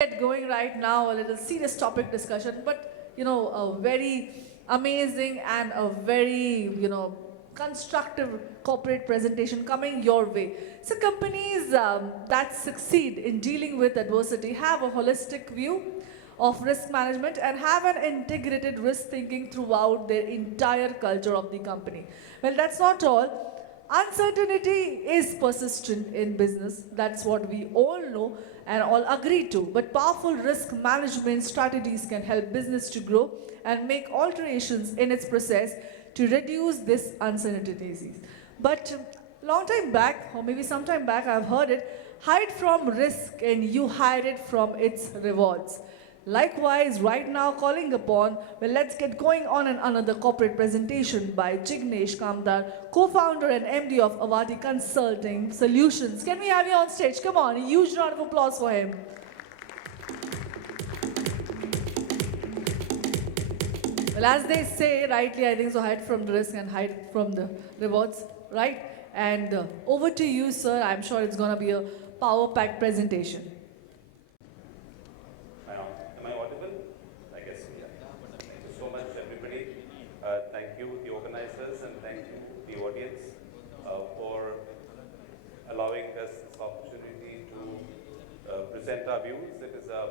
Get going right now, a little serious topic discussion, but a very amazing and a very constructive corporate presentation coming your way. So companies that succeed in dealing with adversity have a holistic view of risk management and have an integrated risk thinking throughout their entire culture of the company. Well, that's not all. Uncertainty is persistent in business. That's what we all know and all agree to. But powerful risk management strategies can help business to grow and make alterations in its process to reduce this uncertainties. But long time back, or maybe some time back, I've heard it, hide from risk and you hide it from its rewards. Likewise, right now calling upon, well, let's get going on another corporate presentation by Jignesh Kamdar, co-founder and MD of Avati Consulting Solutions. Can we have you on stage? Come on, a huge round of applause for him. Well, as they say, rightly, I think so, hide from the risk and hide from the rewards, right? And over to you, sir. I'm sure it's going to be a power-packed presentation. Am I audible? I guess so, yeah. Thank you so much, everybody. Thank you, the organizers, and thank you, the audience, for allowing us this opportunity to present our views. It is a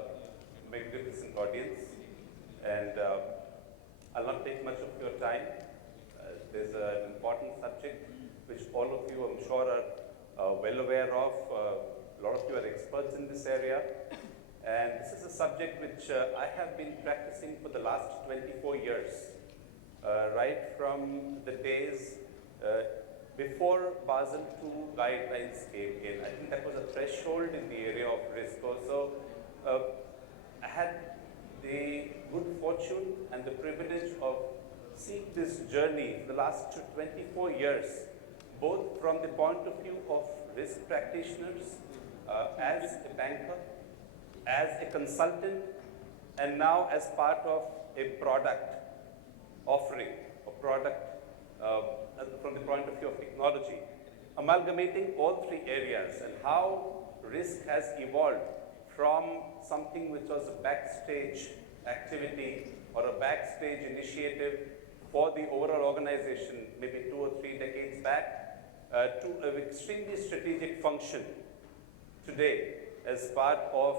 magnificent audience, and I'll not take much of your time. There's an important subject which all of you, I'm sure, are well aware of. A lot of you are experts in this area. And this is a subject which I have been practicing for the last 24 years, right from the days before Basel II guidelines came in. I think that was a threshold in the area of risk also. I had the good fortune and the privilege of seeing this journey for the last 24 years, both from the point of view of risk practitioners, as a banker, as a consultant, and now as part of a product offering, a product from the point of view of technology, amalgamating all three areas and how risk has evolved from something which was a backstage activity or a backstage initiative for the overall organization, maybe 2 or 3 decades back, to an extremely strategic function today as part of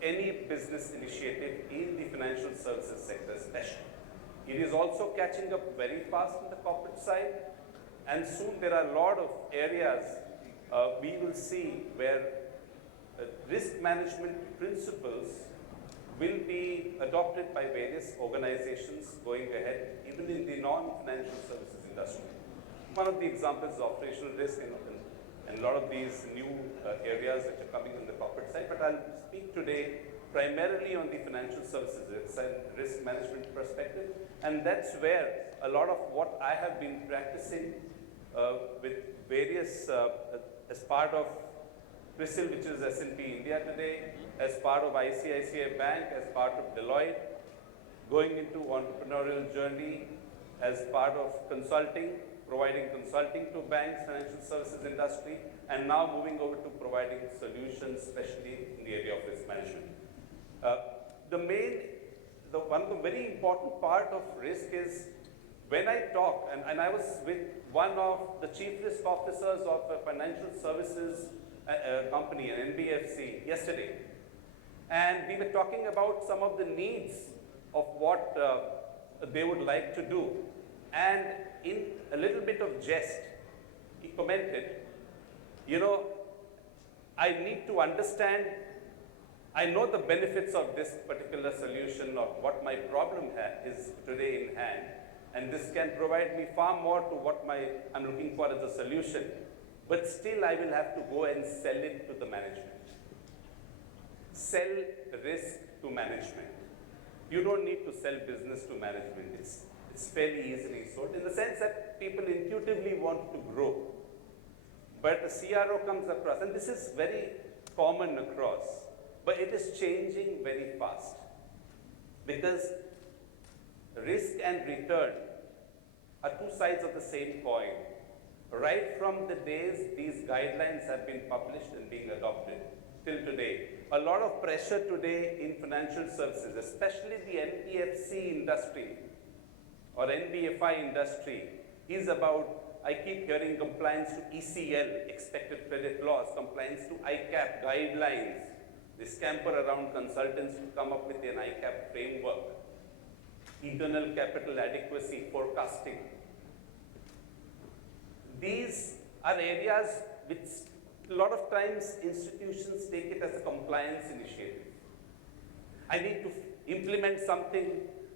any business initiative in the financial services sector especially. It is also catching up very fast on the corporate side, and soon there are a lot of areas we will see where risk management principles will be adopted by various organizations going ahead, even in the non-financial services industry. One of the examples is operational risk and a lot of these new areas which are coming on the corporate side, but I'll speak today primarily on the financial services risk management perspective, and that's where a lot of what I have been practicing with various, as part of CRISIL, which is S&P India today, as part of ICICI Bank, as part of Deloitte, going into entrepreneurial journey as part of consulting, providing consulting to banks, financial services industry, and now moving over to providing solutions, especially in the area of risk management. One of the very important part of risk is when I talk, and I was with one of the chief risk officers of a financial services company, an NBFC, yesterday, and we were talking about some of the needs of what they would like to do. And in a little bit of jest, he commented, I need to understand, I know the benefits of this particular solution or what my problem is today in hand, and this can provide me far more to what I'm looking for as a solution, but still I will have to go and sell it to the management. Sell risk to management. You don't need to sell business to management. It's fairly easily sold in the sense that people intuitively want to grow. But the CRO comes across, and this is very common across, but it is changing very fast because risk and return are two sides of the same coin. Right from the days these guidelines have been published and being adopted, till today. A lot of pressure today in financial services, especially the NBFC industry or NBFI industry, is about, I keep hearing compliance to ECL, expected credit loss, compliance to ICAP guidelines. They scamper around consultants to come up with an ICAP framework, internal capital adequacy forecasting. These are areas which a lot of times institutions take it as a compliance initiative. I need to implement something,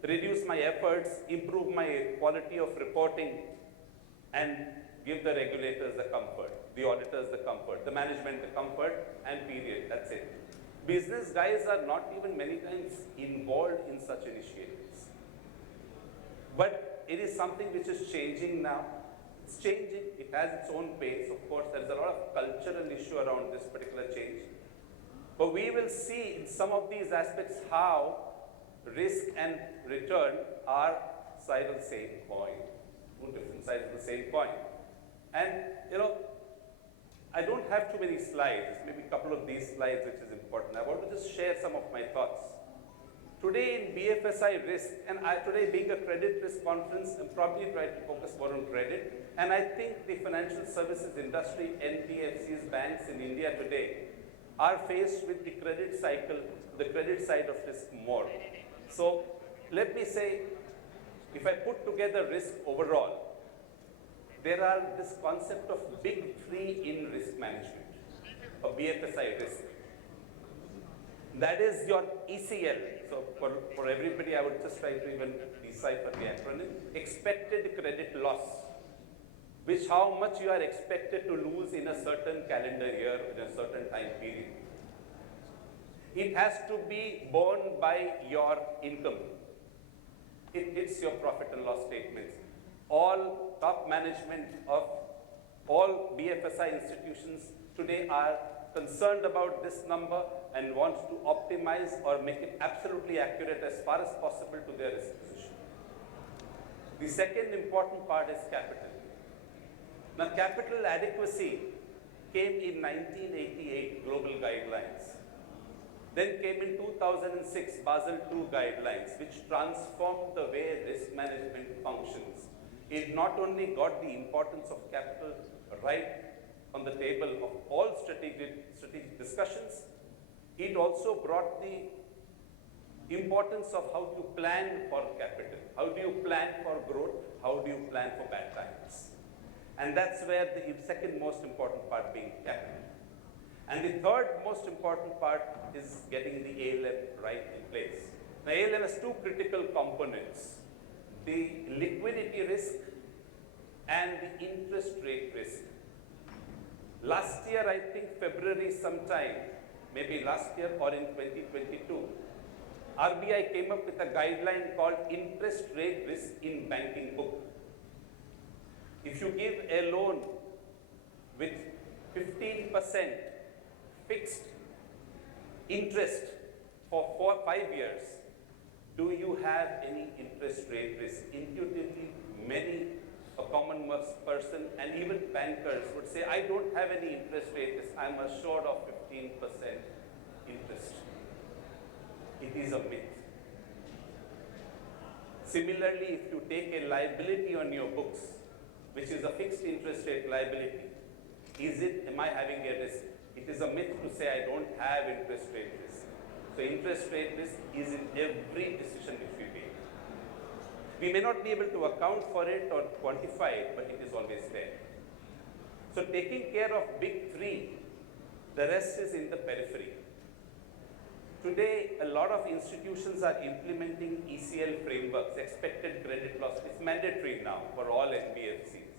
reduce my efforts, improve my quality of reporting, and give the regulators the comfort, the auditors the comfort, the management the comfort, and period, that's it. Business guys are not even many times involved in such initiatives. But it is something which is changing now. It's changing, it has its own pace. Of course, there's a lot of cultural issue around this particular change. But we will see in some of these aspects how risk and return are sides of the same coin, two different sides of the same coin. And I don't have too many slides, maybe a couple of these slides which is important. I want to just share some of my thoughts. Today in BFSI risk, and today being a credit risk conference, I'm probably trying to focus more on credit. And I think the financial services industry, NBFCs, banks in India today are faced with the credit cycle, the credit side of risk more. So let me say, if I put together risk overall, there are this concept of big three in risk management, or BFSI risk. That is your ECL. So for everybody, I would just try to even decipher the acronym. Expected credit loss, which how much you are expected to lose in a certain calendar year, in a certain time period. It has to be borne by your income. It hits your profit and loss statements. All top management of all BFSI institutions today are concerned about this number and want to optimize or make it absolutely accurate as far as possible to their risk position. The second important part is capital. Now, capital adequacy came in 1988, global guidelines. Then came in 2006, Basel II guidelines, which transformed the way risk management functions. It not only got the importance of capital right on the table of all strategic discussions, it also brought the importance of how to plan for capital. How do you plan for growth? How do you plan for bad times? And that's where the second most important part being capital. And the third most important part is getting the ALM right in place. Now, ALM has two critical components: the liquidity risk and the interest rate risk. Last year, I think February sometime, maybe last year or in 2022, RBI came up with a guideline called interest rate risk in banking book. If you give a loan with 15% fixed interest for 5 years, do you have any interest rate risk? Intuitively, many, a common person and even bankers would say, I don't have any interest rate risk, I'm assured of 15% interest. It is a myth. Similarly, if you take a liability on your books, which is a fixed interest rate liability, am I having a risk? It is a myth to say I don't have interest rate risk. So interest rate risk is in every decision which we make. We may not be able to account for it or quantify it, but it is always there. So taking care of big three, the rest is in the periphery. Today, a lot of institutions are implementing ECL frameworks, expected credit loss. It's mandatory now for all NBFCs.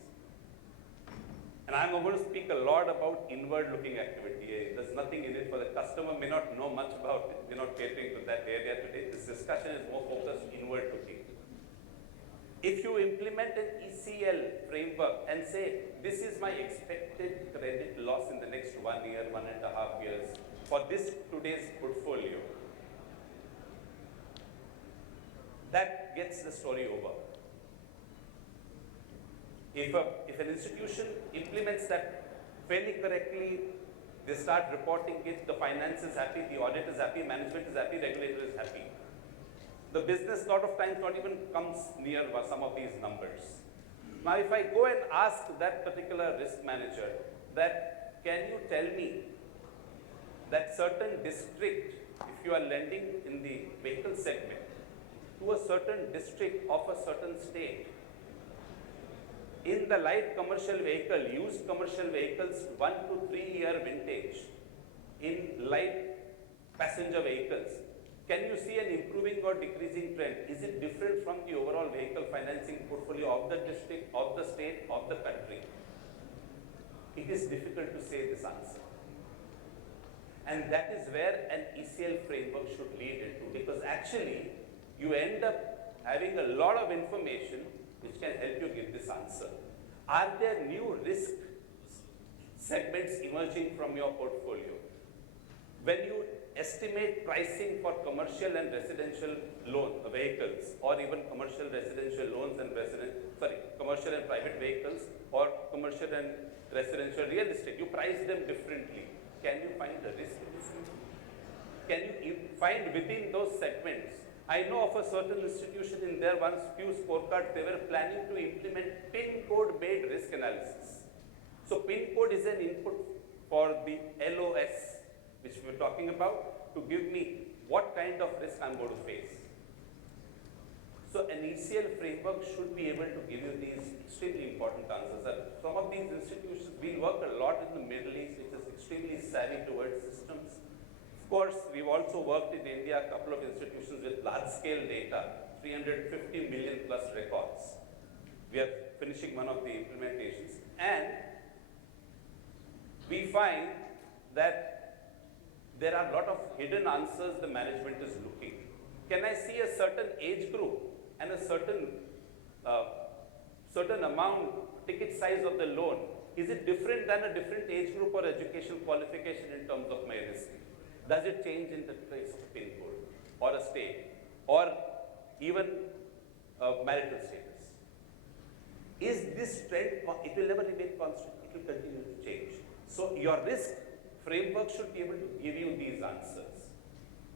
And I'm going to speak a lot about inward-looking activity. There's nothing in it for the customer, may not know much about it. We're not catering to that area today. This discussion is more focused inward-looking. If you implement an ECL framework and say, this is my expected credit loss in the next 1 year, 1.5 years, for this today's portfolio, that gets the story over. If an institution implements that fairly correctly, They start reporting it, the finance is happy, the audit is happy, management is happy, regulator is happy. The business lot of times not even comes near some of these numbers. Now if I go and ask that particular risk manager that, can you tell me that certain district, if you are lending in the vehicle segment to a certain district of a certain state, in the light commercial vehicle, used commercial vehicles, 1 to 3 year vintage, in light passenger vehicles, can you see an improving or decreasing trend? Is it different from the overall vehicle financing portfolio of the district, of the state, of the country? It is difficult to say this answer. And that is where an ECL framework should lead into, because actually you end up having a lot of information which can help you give this answer. Are there new risk segments emerging from your portfolio? When you estimate pricing for commercial and residential vehicles, or even commercial residential loans and commercial and private vehicles, or commercial and residential real estate, you price them differently. Can you find the risk different? Can you find within those segments? I know of a certain institution in their few scorecards, they were planning to implement PIN code based risk analysis. So PIN code is an input for the LOS, which we were talking about, to give me what kind of risk I'm going to face. So an ECL framework should be able to give you these extremely important answers. And some of these institutions, we work a lot in the Middle East, which is extremely savvy towards systems. Of course, we've also worked in India, a couple of institutions with large-scale data, 350 million plus records. We are finishing one of the implementations. And we find that there are a lot of hidden answers the management is looking. Can I see a certain age group and a certain amount, ticket size of the loan? Is it different than a different age group or education qualification in terms of my risk? Does it change in the case of a PIN code or a state or even marital status? Is this trend, it will never remain constant, it will continue to change. So your risk framework should be able to give you these answers.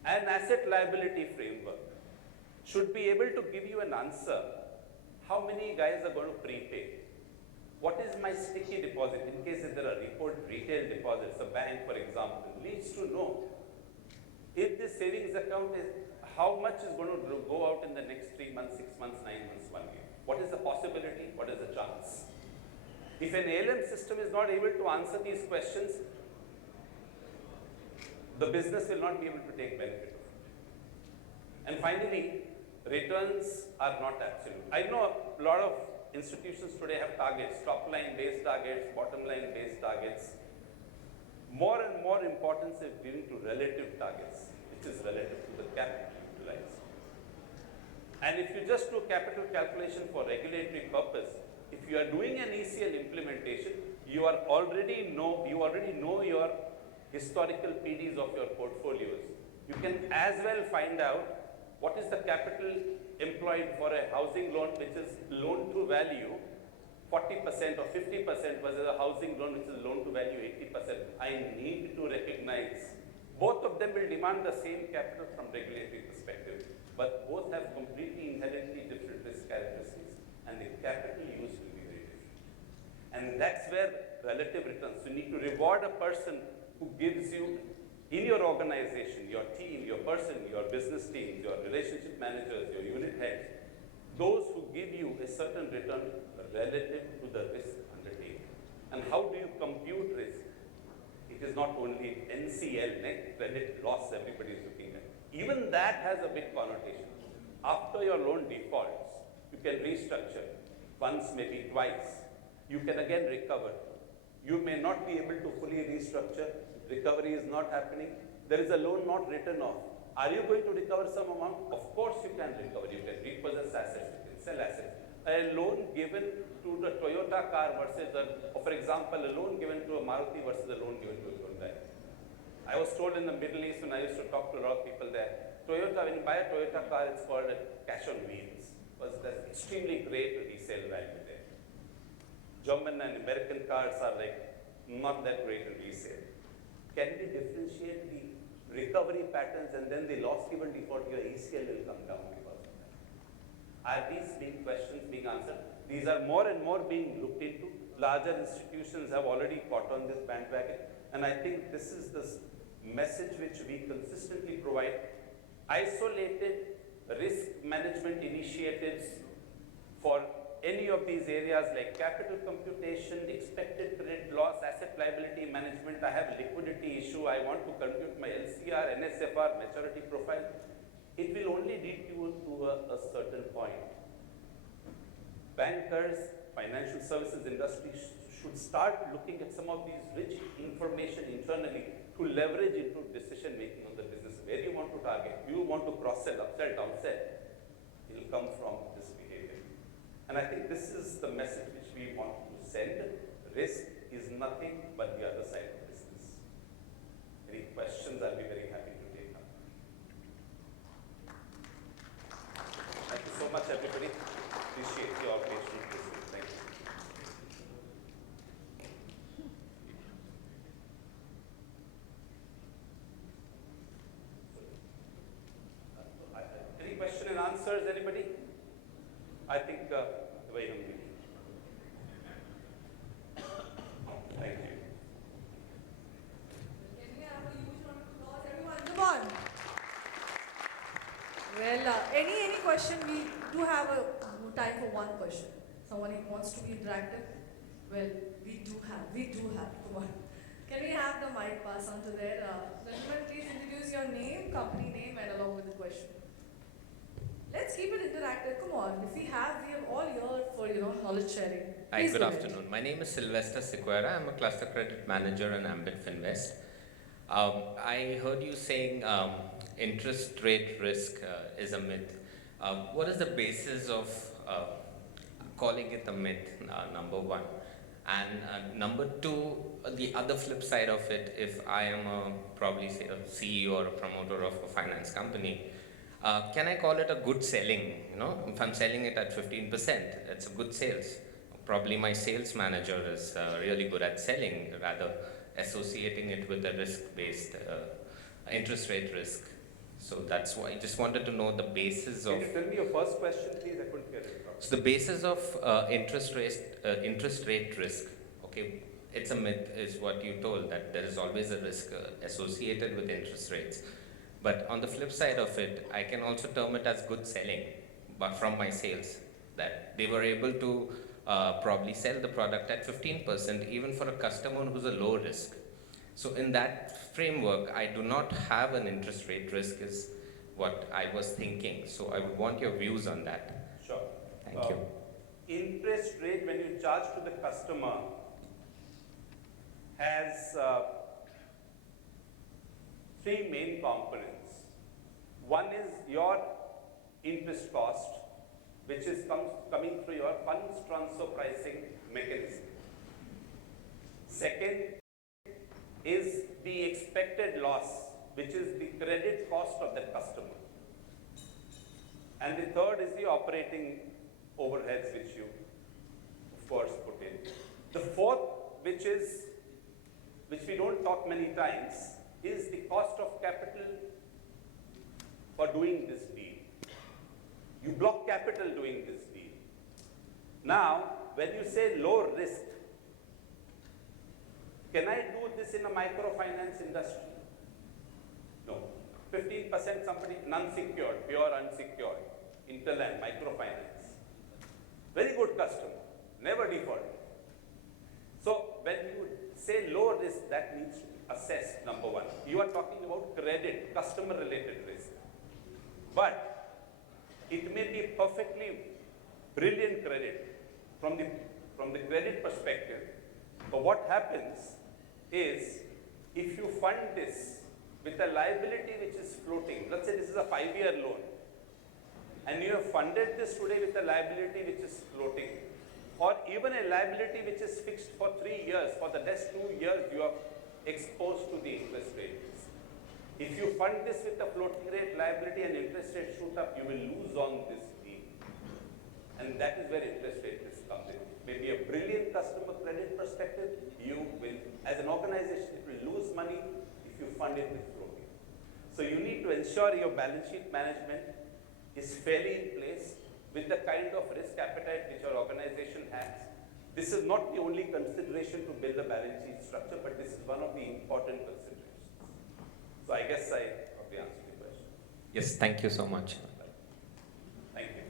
An asset liability framework should be able to give you an answer. How many guys are going to prepay? What is my sticky deposit? In case if there are retail deposits, a bank, for example, needs to know if this savings account is, how much is going to go out in the next 3 months, 6 months, 9 months, 1 year? What is the possibility? What is the chance? If an ALM system is not able to answer these questions, the business will not be able to take benefit of it. And finally, returns are not absolute. I know a lot of institutions today have targets, top line based targets, bottom line based targets. More and more importance is given to relative targets, which is relative to the capital utilized. And if you just do capital calculation for regulatory purpose, if you are doing an ECL implementation, you already know your historical PDs of your portfolios. You can as well find out what is the capital employed for a housing loan which is loan to value 40% or 50% versus a housing loan which is loan to value 80%. I need to recognize both of them will demand the same capital from regulatory perspective, but both have completely inherently different risk characteristics and the capital used will be very different. And that's where relative returns, you need to reward a person who gives you, in your organization, your team, your person, your business teams, your relationship managers, your unit heads, those who give you a certain return relative to the risk undertaken. And how do you compute risk? It is not only NCL, net credit loss, everybody is looking at. Even that has a big connotation. After your loan defaults, you can restructure once, maybe twice. You can again recover. You may not be able to fully restructure. Recovery is not happening. There is a loan not written off. Are you going to recover some amount? Of course you can recover. You can repossess assets, you can sell assets. A loan given to the Toyota car versus, for example, a loan given to a Maruti versus a loan given to a Hyundai. I was told in the Middle East when I used to talk to a lot of people there, Toyota, when you buy a Toyota car, it's called a cash on wheels. Because there's extremely great resale value there. German and American cars are like not that great in resale. can we differentiate the recovery patterns and then the loss given default, your ACL will come down because of that. Are these being questions being answered? These are more and more being looked into. Larger institutions have already caught on this bandwagon. And I think this is the message which we consistently provide. Isolated risk management initiatives for any of these areas like capital computation, expected credit loss, asset liability management. I have liquidity issue. I want to compute my LCR, NSFR, maturity profile. It will only lead you to a certain point. Bankers, financial services industry should start looking at some of these rich information internally to leverage into decision making on the business. Where you want to target, you want to cross-sell, upsell, downsell, it will come from this behavior. And I think this is the message which we want to send. Risk is nothing but the other side of business. Any questions, I'll be very happy to take up. Thank you so much, everybody. Appreciate your patience this week. Thank you. Any question and answers, anybody? I think very hungry. Thank you. Can we have a huge round of applause, everyone? Come on. Well, any question? We do have a time for one question. Someone wants to be interactive? Well, we do have. Come on. Can we have the mic pass on to there? Gentlemen, please introduce your name, company name, and along with the question. Let's keep it interactive. Come on. If we have all here for knowledge sharing. Hi, Please good go ahead. afternoon. My name is Sylvester Sequeira. I'm a cluster credit manager in Ambit Finvest. I heard you saying interest rate risk is a myth. What is the basis of calling it a myth, number one? And number two, the other flip side of it, if I am probably say a CEO or a promoter of a finance company, can I call it a good selling? If I'm selling it at 15%, it's a good sales. Probably my sales manager is really good at selling, rather associating it with a risk-based interest rate risk. So that's why I just wanted to know the basis of. Can you tell me your first question, please? I couldn't hear it properly. So the basis of interest rate risk. Okay, it's a myth, is what you told, that there is always a risk associated with interest rates. But on the flip side of it, I can also term it as good selling, but from my sales, that they were able to probably sell the product at 15%, even for a customer who's a low risk. So in that framework, I do not have an interest rate risk, is what I was thinking. So I would want your views on that. Sure. Thank you. Interest rate, when you charge to the customer, has three main components. One is your interest cost, which is coming through your funds transfer pricing mechanism. Second is the expected loss, which is the credit cost of the customer. And the third is the operating overheads, which you, of course, put in. The fourth, which we don't talk many times, is the cost of capital for doing this deal. You block capital doing this deal. Now, when you say low risk, can I do this in a microfinance industry? No. 15% somebody, non-secured, pure unsecured, interland, microfinance. Very good customer, never default. So when you say low risk, that needs to be assessed, number one. You are talking about credit, customer related risk. But it may be perfectly brilliant credit from the credit perspective. But what happens is, if you fund this with a liability which is floating, let's say this is a 5-year loan, and you have funded this today with a liability which is floating, or even a liability which is fixed for 3 years, for the next 2 years you are exposed to the interest rates. If you fund this with a floating rate liability and interest rate shoot up, you will lose on this deal. And that is where interest rate risk comes in. Maybe a brilliant customer credit perspective, you will, as an organization, it will lose money if you fund it with floating. So you need to ensure your balance sheet management is fairly in place with the kind of risk appetite which your organization has. This is not the only consideration to build a balance sheet structure, but this is one of the important considerations. So I guess I probably answered the question. Yes, thank you so much. Thank you.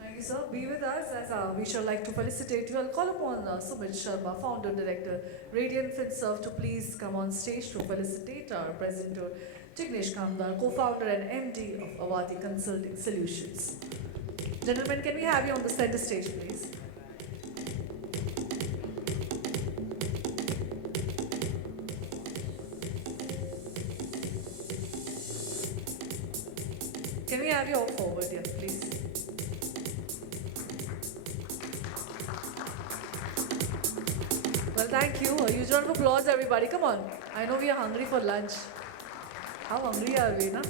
Thank you, sir. Be with us as we shall like to felicitate you. I'll call upon Sumit Sharma, Founder Director, Radiant FinServe, to please come on stage to felicitate our presenter, Jignesh Kamdar, Co-Founder and MD of Avati Consulting Solutions. Gentlemen, can we have you on the center stage, please? Can we have you all forward here, please? Well, thank you. A huge round of applause, everybody. Come on. I know we are hungry for lunch. How hungry are we, na?